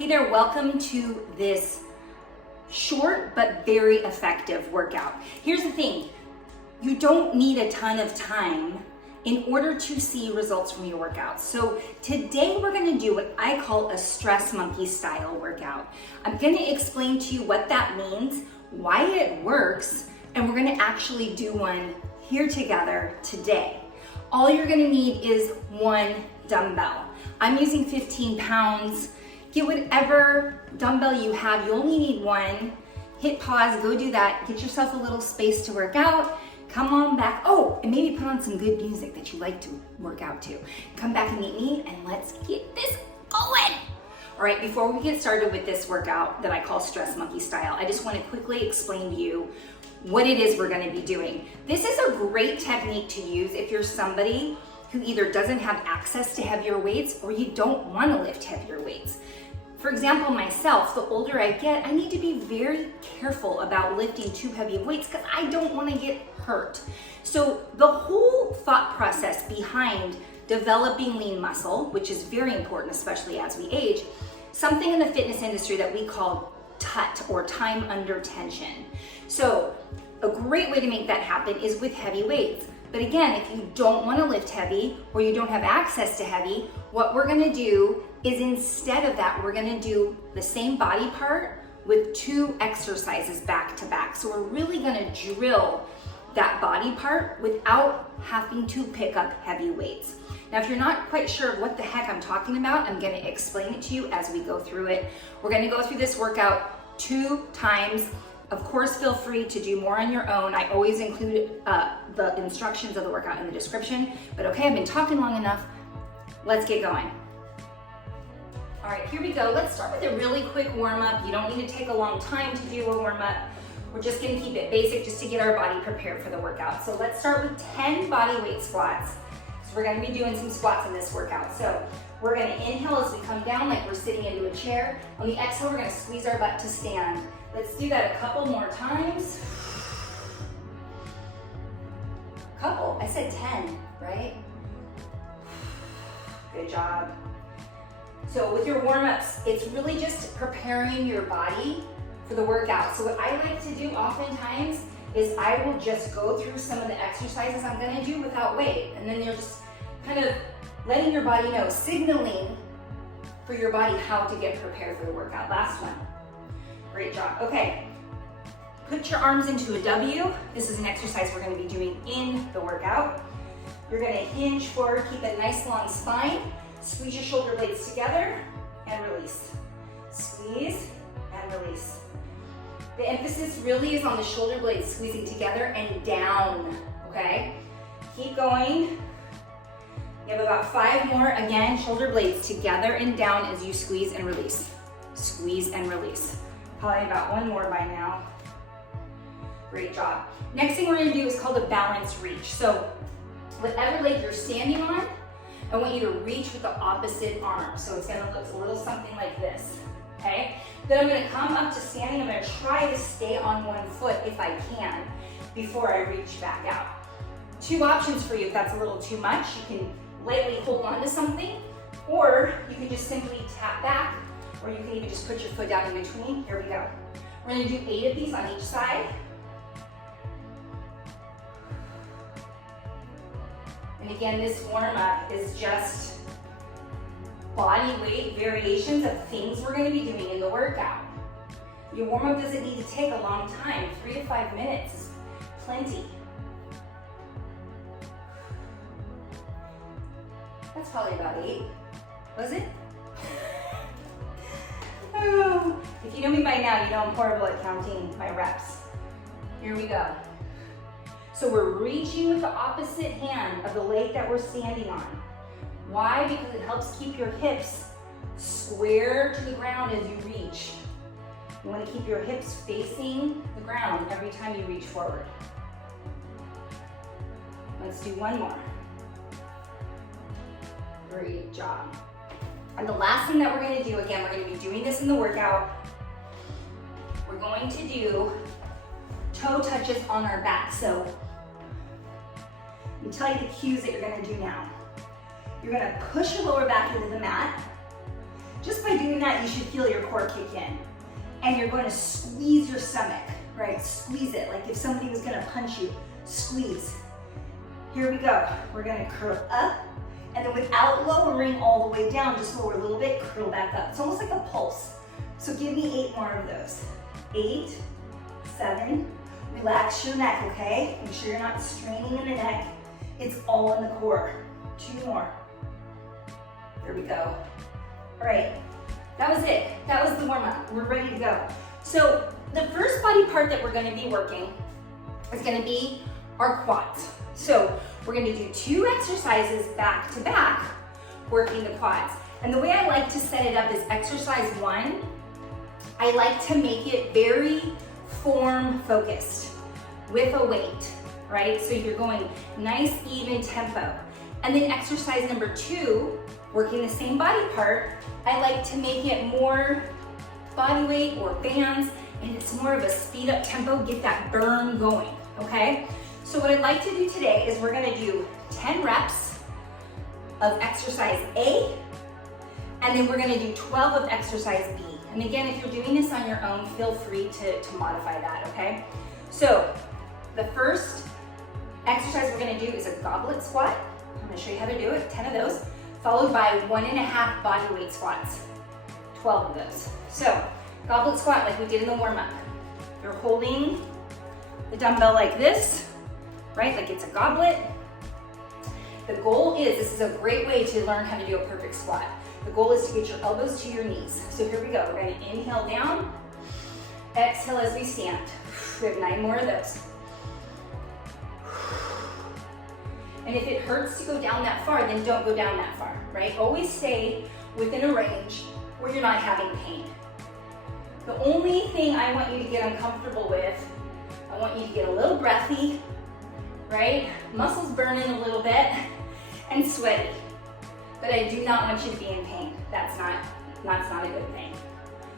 Hey there, welcome to this short but very effective workout. Here's the thing, you don't need a ton of time in order to see results from your workouts. So today we're gonna do what I call a Stress Monkee style workout. I'm gonna explain to you what that means, why it works, and we're gonna actually do one here together today. All you're gonna need is one dumbbell. I'm using 15 pounds. Get whatever dumbbell you have, you only need one. Hit pause, go do that, get yourself a little space to work out, come on back. Oh, and maybe put on some good music that you like to work out to. Come back and meet me and let's get this going. All right, before we get started with this workout that I call Stress Monkee style, I just wanna quickly explain to you what it is we're gonna be doing. This is a great technique to use if you're somebody who either doesn't have access to heavier weights or you don't wanna lift heavier weights. For example, myself, the older I get, I need to be very careful about lifting too heavy of weights because I don't want to get hurt. So the whole thought process behind developing lean muscle, which is very important, especially as we age, something in the fitness industry that we call TUT, or time under tension. So a great way to make that happen is with heavy weights. But again, if you don't want to lift heavy or you don't have access to heavy, what we're going to do is instead of that, we're gonna do the same body part with two exercises back to back. So we're really gonna drill that body part without having to pick up heavy weights. Now, if you're not quite sure what the heck I'm talking about, I'm gonna explain it to you as we go through it. We're gonna go through this workout 2 times. Of course, feel free to do more on your own. I always include the instructions of the workout in the description. But okay, I've been talking long enough. Let's get going. All right, here we go. Let's start with a really quick warm-up. You don't need to take a long time to do a warm-up. We're just gonna keep it basic just to get our body prepared for the workout. So let's start with 10 body weight squats. So we're gonna be doing some squats in this workout. So we're gonna inhale as we come down like we're sitting into a chair. On the exhale, we're gonna squeeze our butt to stand. Let's do that a couple more times. Couple, I said 10, right? Good job. So with your warm-ups, it's really just preparing your body for the workout. So what I like to do oftentimes is I will just go through some of the exercises I'm gonna do without weight. And then you're just kind of letting your body know, signaling for your body how to get prepared for the workout. Last one. Great job. Okay. Put your arms into a W. This is an exercise we're gonna be doing in the workout. You're gonna hinge forward, keep a nice long spine. Squeeze your shoulder blades together and release. Squeeze and release. The emphasis really is on the shoulder blades squeezing together and down, okay? Keep going. You have about 5 more. Again, shoulder blades together and down as you squeeze and release. Squeeze and release. Probably about 1 more by now. Great job. Next thing we're gonna do is called a balance reach. So whatever leg you're standing on, I want you to reach with the opposite arm. So it's gonna look a little something like this, okay? Then I'm gonna come up to standing. I'm gonna try to stay on 1 foot if I can before I reach back out. 2 options for you if that's a little too much. You can lightly hold on to something, or you can just simply tap back, or you can even just put your foot down in between. Here we go. We're gonna do 8 of these on each side. And again, this warm-up is just body weight variations of things we're gonna be doing in the workout. Your warm-up doesn't need to take a long time. 3 to 5 minutes is plenty. That's probably about 8. Was it? Oh. If you know me by now, you know I'm horrible at counting my reps. Here we go. So we're reaching with the opposite hand of the leg that we're standing on. Why? Because it helps keep your hips square to the ground as you reach. You want to keep your hips facing the ground every time you reach forward. Let's do 1 more. Great job. And the last thing that we're going to do, again, we're going to be doing this in the workout. We're going to do toe touches on our back. So let me tell you the cues that you're gonna do now. You're gonna push your lower back into the mat. Just by doing that, you should feel your core kick in. And you're going to squeeze your stomach, right? Squeeze it, like if somebody was gonna punch you, squeeze. Here we go. We're gonna curl up, and then without lowering all the way down, just lower a little bit, curl back up. It's almost like a pulse. So give me 8 more of those. 8, 7, relax your neck, okay? Make sure you're not straining in the neck. It's all in the core. 2 more. There we go. All right, that was it. That was the warm-up. We're ready to go. So the first body part that we're gonna be working is gonna be our quads. So we're gonna do 2 exercises back to back, working the quads. And the way I like to set it up is exercise 1, I like to make it very form focused with a weight, right? So you're going nice, even tempo. And then exercise number 2, working the same body part, I like to make it more body weight or bands, and it's more of a speed up tempo, get that burn going, okay? So what I'd like to do today is we're gonna do 10 reps of exercise A, and then we're gonna do 12 of exercise B. And again, if you're doing this on your own, feel free to modify that, okay? So the first exercise we're gonna do is a goblet squat. I'm gonna show you how to do it, 10 of those, followed by 1.5 body weight squats, 12 of those. So goblet squat like we did in the warm-up. You're holding the dumbbell like this, right? Like it's a goblet. The goal is, this is a great way to learn how to do a perfect squat. The goal is to get your elbows to your knees. So here we go. We're gonna inhale down, exhale as we stand. We have 9 more of those. And if it hurts to go down that far, then don't go down that far, right? Always stay within a range where you're not having pain. The only thing I want you to get uncomfortable with, I want you to get a little breathy, right? Muscles burning a little bit and sweaty. But I do not want you to be in pain. That's not a good thing.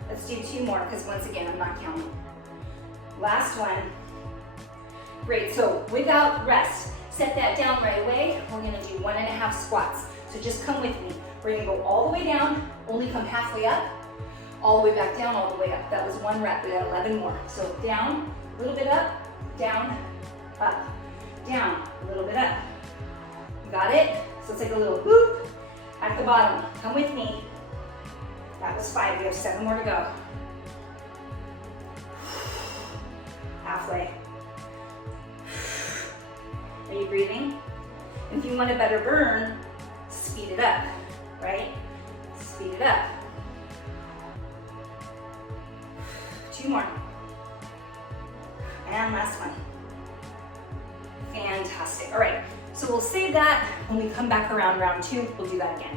Let's do 2 more, because once again, I'm not counting. Last one. Great, so without rest, set that down right away. We're gonna do 1.5 squats. So just come with me. We're gonna go all the way down, only come halfway up, all the way back down, all the way up. That was 1 rep, we got 11 more. So down, a little bit up, down, up, down, a little bit up. You got it? So it's like a little whoop at the bottom. Come with me. That was 5, we have 7 more to go. Halfway. Are you breathing? If you want a better burn, speed it up, right? Speed it up. 2 more. And last one. Fantastic. All right, so we'll save that. When we come back around round 2, we'll do that again.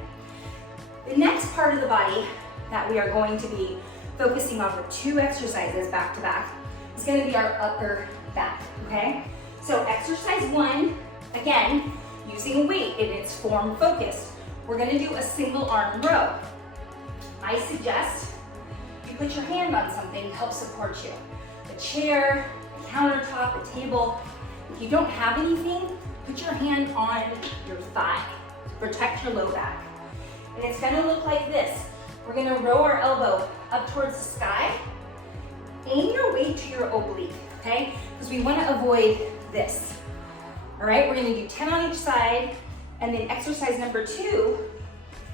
The next part of the body that we are going to be focusing on for 2 exercises back to back is going to be our upper back, okay? So exercise 1, again, using a weight and it's form focused. We're gonna do a single arm row. I suggest you put your hand on something to help support you. A chair, a countertop, a table. If you don't have anything, put your hand on your thigh to protect your low back. And it's gonna look like this. We're gonna row our elbow up towards the sky. Aim your weight to your oblique, okay? Because we wanna avoid this. All right, we're gonna do 10 on each side, and then exercise number 2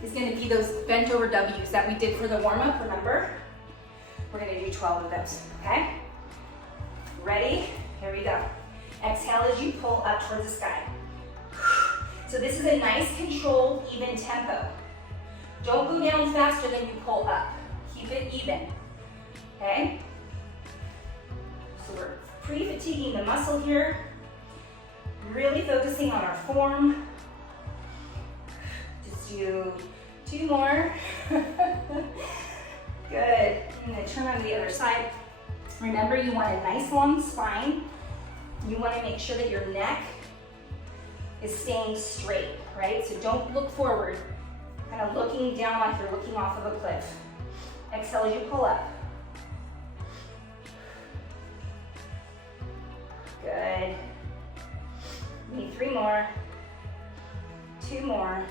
is gonna be those bent over W's that we did for the warm-up, remember? We're gonna do 12 of those, okay? Ready? Here we go. Exhale as you pull up towards the sky. So this is a nice, controlled, even tempo. Don't go down faster than you pull up. Keep it even, okay? So we're pre-fatiguing the muscle here. Really focusing on our form. Just do 2 more. Good. I'm gonna turn on the other side. Remember, you want a nice long spine. You wanna make sure that your neck is staying straight, right? So don't look forward, kind of looking down like you're looking off of a cliff. Exhale as you pull up. Good. Need 3 more, 2 more,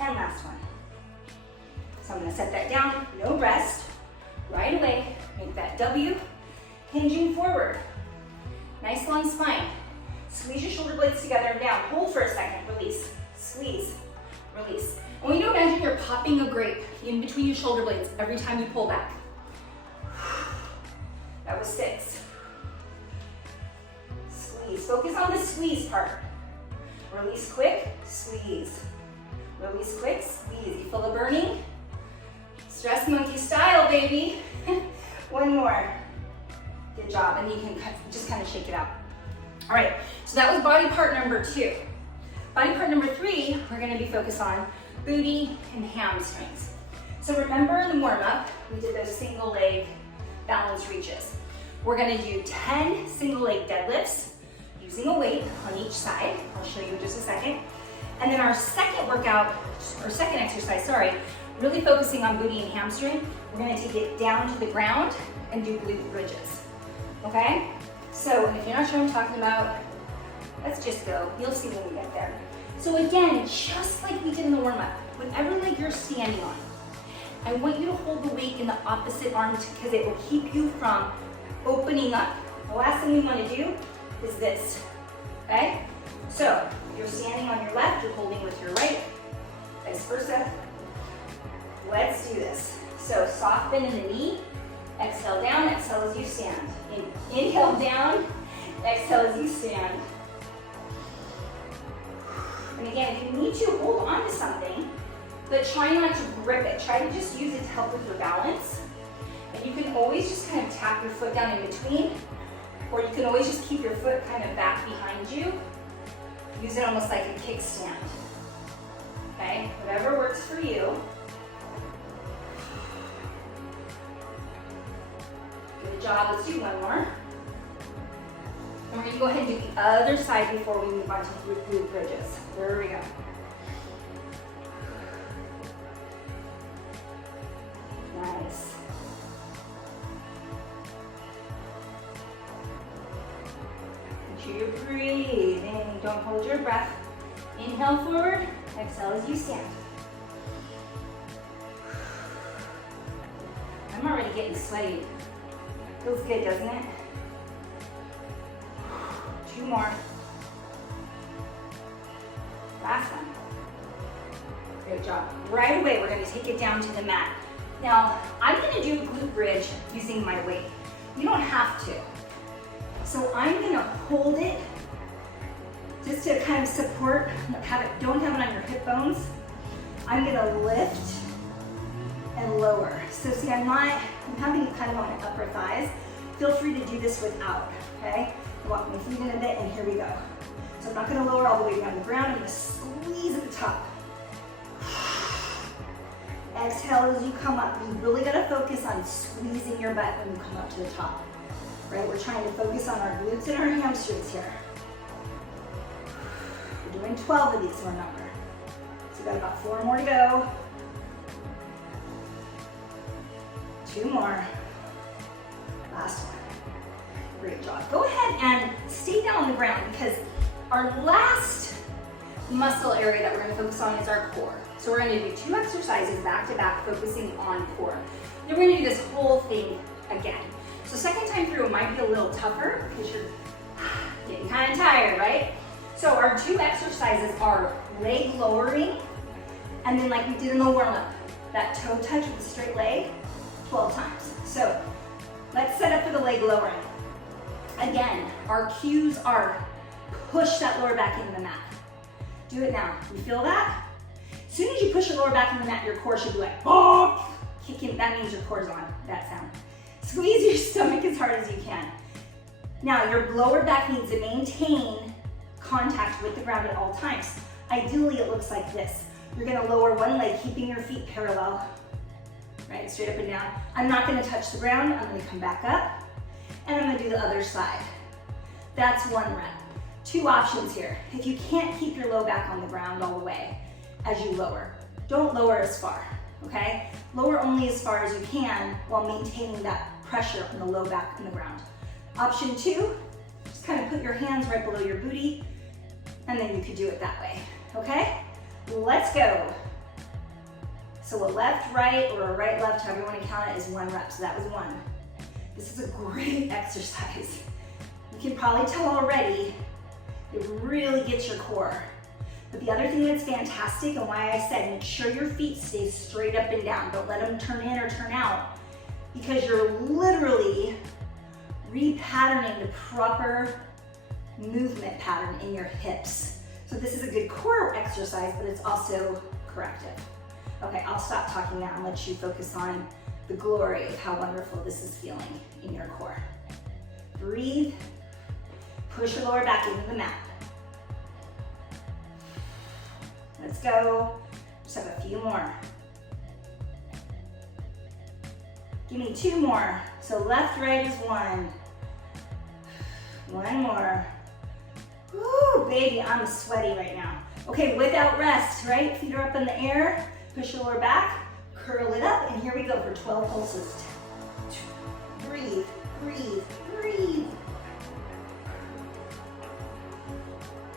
and last one. So I'm gonna set that down, no rest, right away, make that W, hinging forward. Nice long spine. Squeeze your shoulder blades together and down. Hold for a second, release, squeeze, release. I want you to imagine you're popping a grape in between your shoulder blades every time you pull back. That was 6. Squeeze, focus on the squeeze part. Release quick, squeeze. Release quick, squeeze. You feel the burning? Stress monkey style, baby. One more. Good job, and you can just kind of shake it out. All right, so that was body part number 2. Body part number 3, we're gonna be focused on booty and hamstrings. So remember in the warm-up, we did those single leg balance reaches. We're gonna do 10 single leg deadlifts using a weight on each side. I'll show you in just a second. And then our second workout, or second exercise, sorry, really focusing on booty and hamstring. We're gonna take it down to the ground and do glute bridges, okay? So if you're not sure what I'm talking about, let's just go. You'll see when we get there. So again, just like we did in the warm-up, whatever leg you're standing on, I want you to hold the weight in the opposite arm because it will keep you from opening up. The last thing we want to do is this, okay? So if you're standing on your left, you're holding with your right, vice versa. Let's do this. So soft bend in the knee, exhale down, exhale as you stand. Inhale down, exhale as you stand. And again, if you need to, hold on to something, but try not to grip it. Try to just use it to help with your balance. And you can always just kind of tap your foot down in between, or you can always just keep your foot kind of back behind you. Use it almost like a kickstand. Okay, whatever works for you. Good job, let's do one more. And we're gonna go ahead and do the other side before we move on to glute bridges. There we go. Nice. Make sure you're breathing. Don't hold your breath. Inhale forward, exhale as you stand. I'm already getting sweaty. Feels good, doesn't it? 2 more. Last one. Great job. Right away, we're gonna take it down to the mat. Now, I'm gonna do a glute bridge using my weight. You don't have to. So I'm gonna hold it just to kind of support, don't have it on your hip bones. I'm gonna lift and lower. So see, I'm having it kind of on my upper thighs. Feel free to do this without, okay? Walk my feet in a bit, and here we go. So I'm not gonna lower all the way down the ground. I'm gonna squeeze at the top. Exhale as you come up. You really gotta focus on squeezing your butt when you come up to the top, right? We're trying to focus on our glutes and our hamstrings here. We're doing 12 of these, remember. So we've got about 4 more to go. 2 more. Last one. Great job. Go ahead and stay down on the ground because our last muscle area that we're going to focus on is our core. So we're going to do 2 exercises back to back focusing on core. Then we're going to do this whole thing again. So second time through it might be a little tougher because you're getting kind of tired, right? So our 2 exercises are leg lowering and then like we did in the warm-up, that toe touch with the straight leg 12 times. So let's set up for the leg lowering. Again, our cues are push that lower back into the mat. Do it now. You feel that? As soon as you push your lower back into the mat, your core should be like, oh, kicking. That means your core's on, that sound. Squeeze your stomach as hard as you can. Now, your lower back needs to maintain contact with the ground at all times. Ideally, it looks like this. You're gonna lower one leg, keeping your feet parallel, right, straight up and down. I'm not gonna touch the ground. I'm gonna come back up. And I'm gonna do the other side. That's 1 rep. 2 options here. If you can't keep your low back on the ground all the way as you lower, don't lower as far, okay? Lower only as far as you can while maintaining that pressure on the low back on the ground. Option 2, just kind of put your hands right below your booty, and then you could do it that way, okay? Let's go. So a left, right, or a right, left, however you want to count it, is 1 rep. So that was 1. This is a great exercise. You can probably tell already, it really gets your core. But the other thing that's fantastic, and why I said make sure your feet stay straight up and down. Don't let them turn in or turn out, because you're literally repatterning the proper movement pattern in your hips. So this is a good core exercise, but it's also corrective. Okay, I'll stop talking now and let you focus on the glory of how wonderful this is feeling in your core. Breathe, push your lower back into the mat. Let's go. Just have a few more. Give me 2 more. So left, right is 1. 1 more. Woo, baby, I'm sweaty right now. Okay, without rest, right? Feet are up in the air. Push your lower back, curl it up, and here we go for 12 pulses. Breathe, breathe, breathe.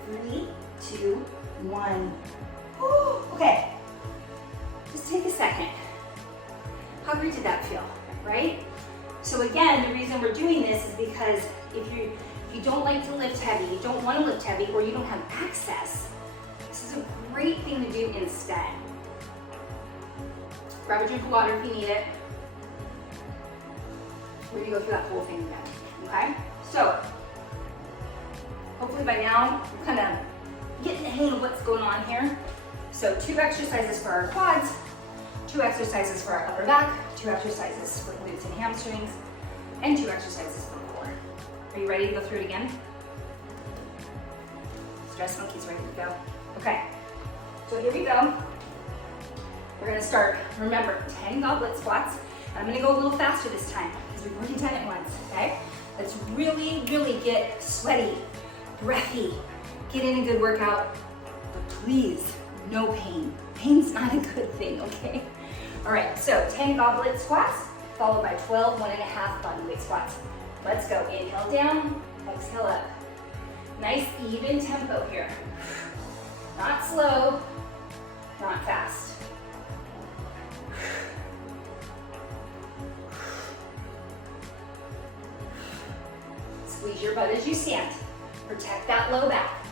3, 2, 1. Woo, okay, just take a second. How great did that feel, right? So again, the reason we're doing this is because if you don't like to lift heavy, you don't want to lift heavy, or you don't have access, this is a great thing to do instead. Grab a drink of water if you need it. We're gonna go through that whole thing again, okay? So, hopefully by now, you're kind of getting the hang of what's going on here. So 2 exercises for our quads, 2 exercises for our upper back, 2 exercises for glutes and hamstrings, and 2 exercises for core. Are you ready to go through it again? Stress Monkee's ready to go. Okay, so here we go. We're gonna start, remember, 10 goblet squats. I'm gonna go a little faster this time because we've already done it once, okay? Let's really, really get sweaty, breathy, get in a good workout, but please, no pain. Pain's not a good thing, okay? All right, so 10 goblet squats, followed by 12 1.5 bodyweight squats. Let's go, inhale down, exhale up. Nice even tempo here. Not slow, not fast. Squeeze your butt as you stand. Protect that low back.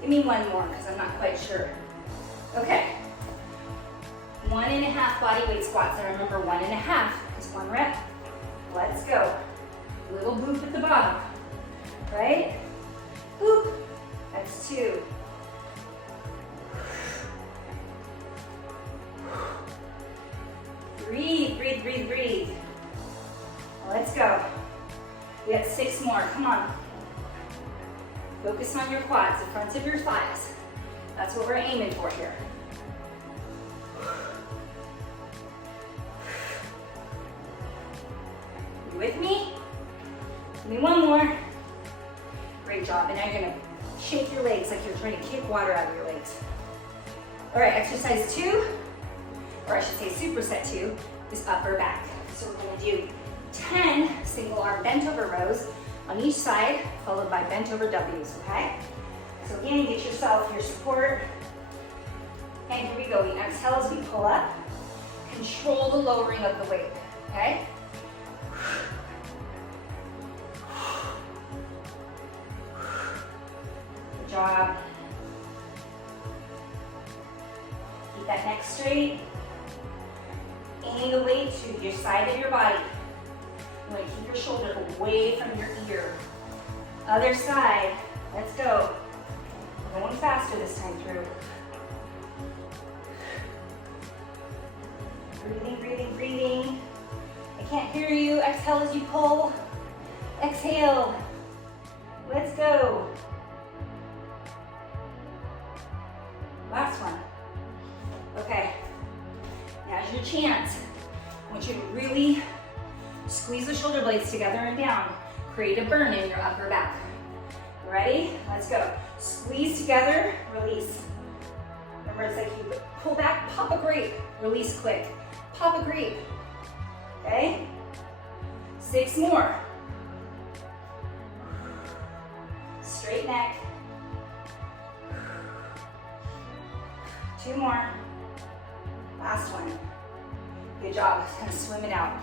Give me 1 more because I'm not quite sure. Okay. 1.5 body weight squats. And remember, 1.5 is 1 rep. Let's go. Little boop at the bottom. Right? Boop. That's 2. Breathe, breathe, breathe, breathe. Let's go. We got 6 more, come on. Focus on your quads, the fronts of your thighs. That's what we're aiming for here. You with me? Give me 1 more. Great job, and now you're gonna shake your legs like you're trying to kick water out of your legs. All right, exercise 2. Or I should say superset 2, is upper back. So we're gonna do 10 single arm bent over rows on each side, followed by bent over W's, okay? So again, get yourself your support. And here we go, we exhale as we pull up. Control the lowering of the weight, okay? Good job. Keep that neck straight. Aim the weight to your side of your body. You want to keep your shoulder away from your ear. Other side. Let's go. We're going faster this time through. Breathing, breathing, breathing. I can't hear you. Exhale as you pull. Exhale. Let's go. Last one. Okay. Now's your chance. I want you to really squeeze the shoulder blades together and down. Create a burn in your upper back. Ready? Let's go. Squeeze together, release. Remember, it's like you pull back, pop a grape, release quick. Pop a grape. Okay? 6 more. Straight neck. 2 more. Last one. Good job, kind of swim it out.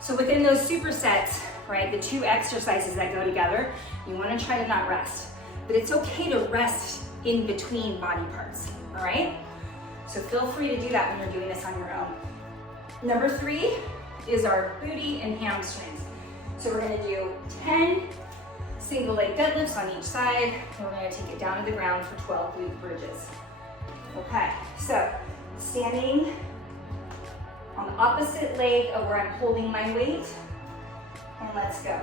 So within those supersets, right, the 2 exercises that go together, you want to try to not rest. But it's okay to rest in between body parts, all right? So feel free to do that when you're doing this on your own. Number 3 is our booty and hamstrings. So we're gonna do 10 single leg deadlifts on each side, and we're gonna take it down to the ground for 12 glute bridges. Okay, so standing on the opposite leg of where I'm holding my weight, and let's go.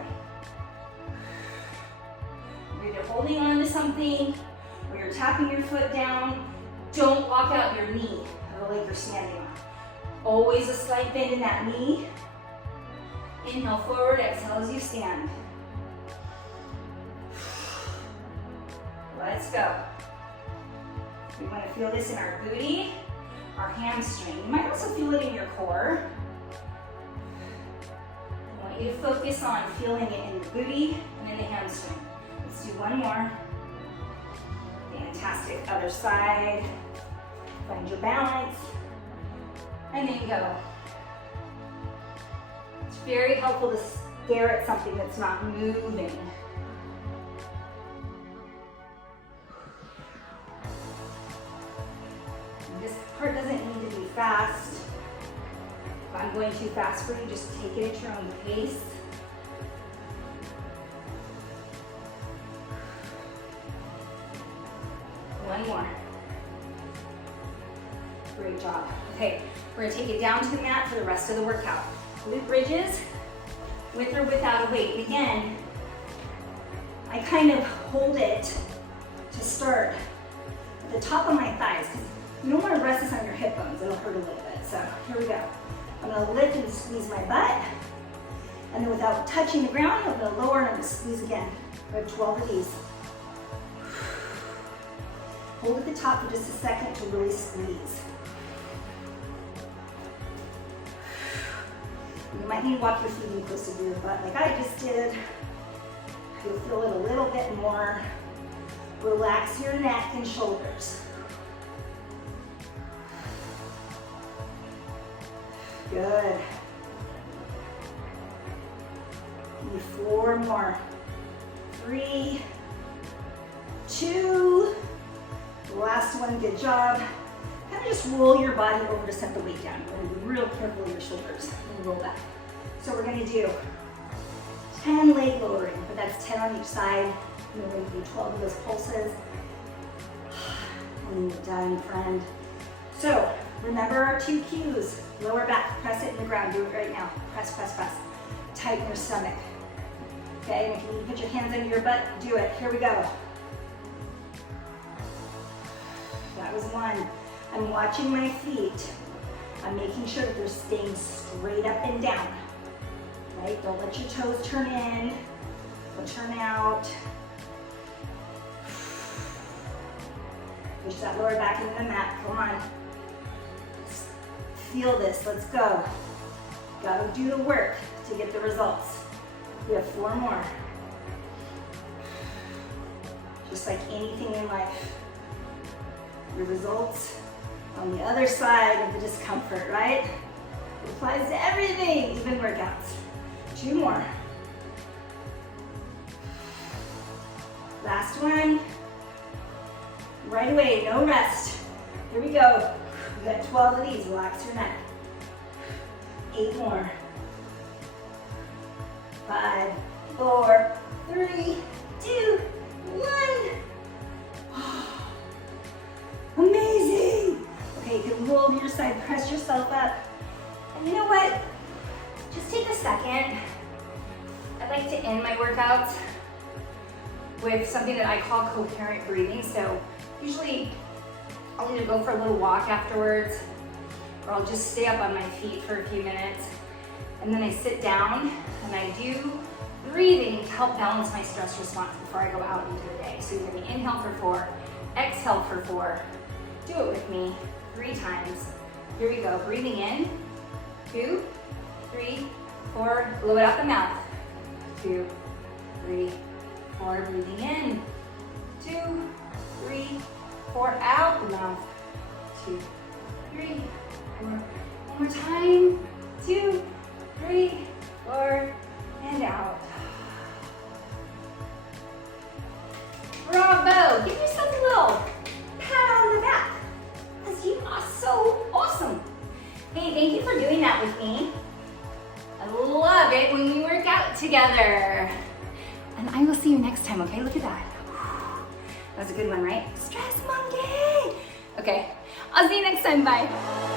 You're either holding on to something or you're tapping your foot down. Don't lock out your knee of the leg you're standing on. Always a slight bend in that knee. Inhale forward, exhale as you stand. Let's go. We want to feel this in our booty, our hamstring. You might also feel it in your core. I want you to focus on feeling it in the booty and in the hamstring. Let's do one more. Fantastic. Other side. Find your balance. And then go. It's very helpful to stare at something that's not moving. This part doesn't need to be fast. If I'm going too fast for you, just take it at your own pace. One more. Great job. Okay, we're gonna take it down to the mat for the rest of the workout. Glute bridges, with or without a weight. Again, I kind of hold it to start at the top of my thighs, because you don't want to rest this on your hip bones, it'll hurt a little bit. So here we go. I'm gonna lift and squeeze my butt, and then without touching the ground, I'm gonna lower and I'm gonna squeeze again. I have 12 of these. Hold at the top for just a second to really squeeze. You might need to walk your feet in closer to your butt like I just did. You'll feel it a little bit more. Relax your neck and shoulders. Good. Need 4 more. 3, 2, last one, good job. Kind of just roll your body over to set the weight down. We're gonna be real careful with your shoulders and roll back. So we're gonna do 10 leg lowering, but that's 10 on each side. And we're gonna do 12 of those pulses. And you're done, friend. So remember our 2 cues. Lower back, press it in the ground. Do it right now. Press, press, press. Tighten your stomach. Okay, and if you need to put your hands under your butt, do it. Here we go. That was 1. I'm watching my feet. I'm making sure that they're staying straight up and down. Right? Don't let your toes turn in or turn out. Push that lower back into the mat. Come on. Feel this. Let's go. Gotta do the work to get the results. We have 4 more. Just like anything in life, your results on the other side of the discomfort, right? It applies to everything, even workouts. 2 more. Last one. Right away, no rest. Here we go. We got 12 of these. Relax your neck. 8 more. 5, 4, 3, 2, 1. Amazing. Okay, you can roll to your side, press yourself up. And you know what? Just take a second. I like to end my workouts with something that I call coherent breathing. So usually I'll either go for a little walk afterwards, or I'll just stay up on my feet for a few minutes. And then I sit down and I do breathing to help balance my stress response before I go out into the day. So you're gonna inhale for 4, exhale for 4. Do it with me 3 times. Here we go, breathing in, 2, 3, 4, blow it out the mouth. 2, 3, 4, breathing in, 2, 3, 4, out the mouth. 2, 3, 4. One more time. 2, 3, 4, and out. Bravo! Give yourself a little pat on the back, because you are so awesome. Hey, thank you for doing that with me. I love it when we work out together. And I will see you next time, okay? Look at that. That was a good one, right? Stress Monkee! Okay, I'll see you next time, bye.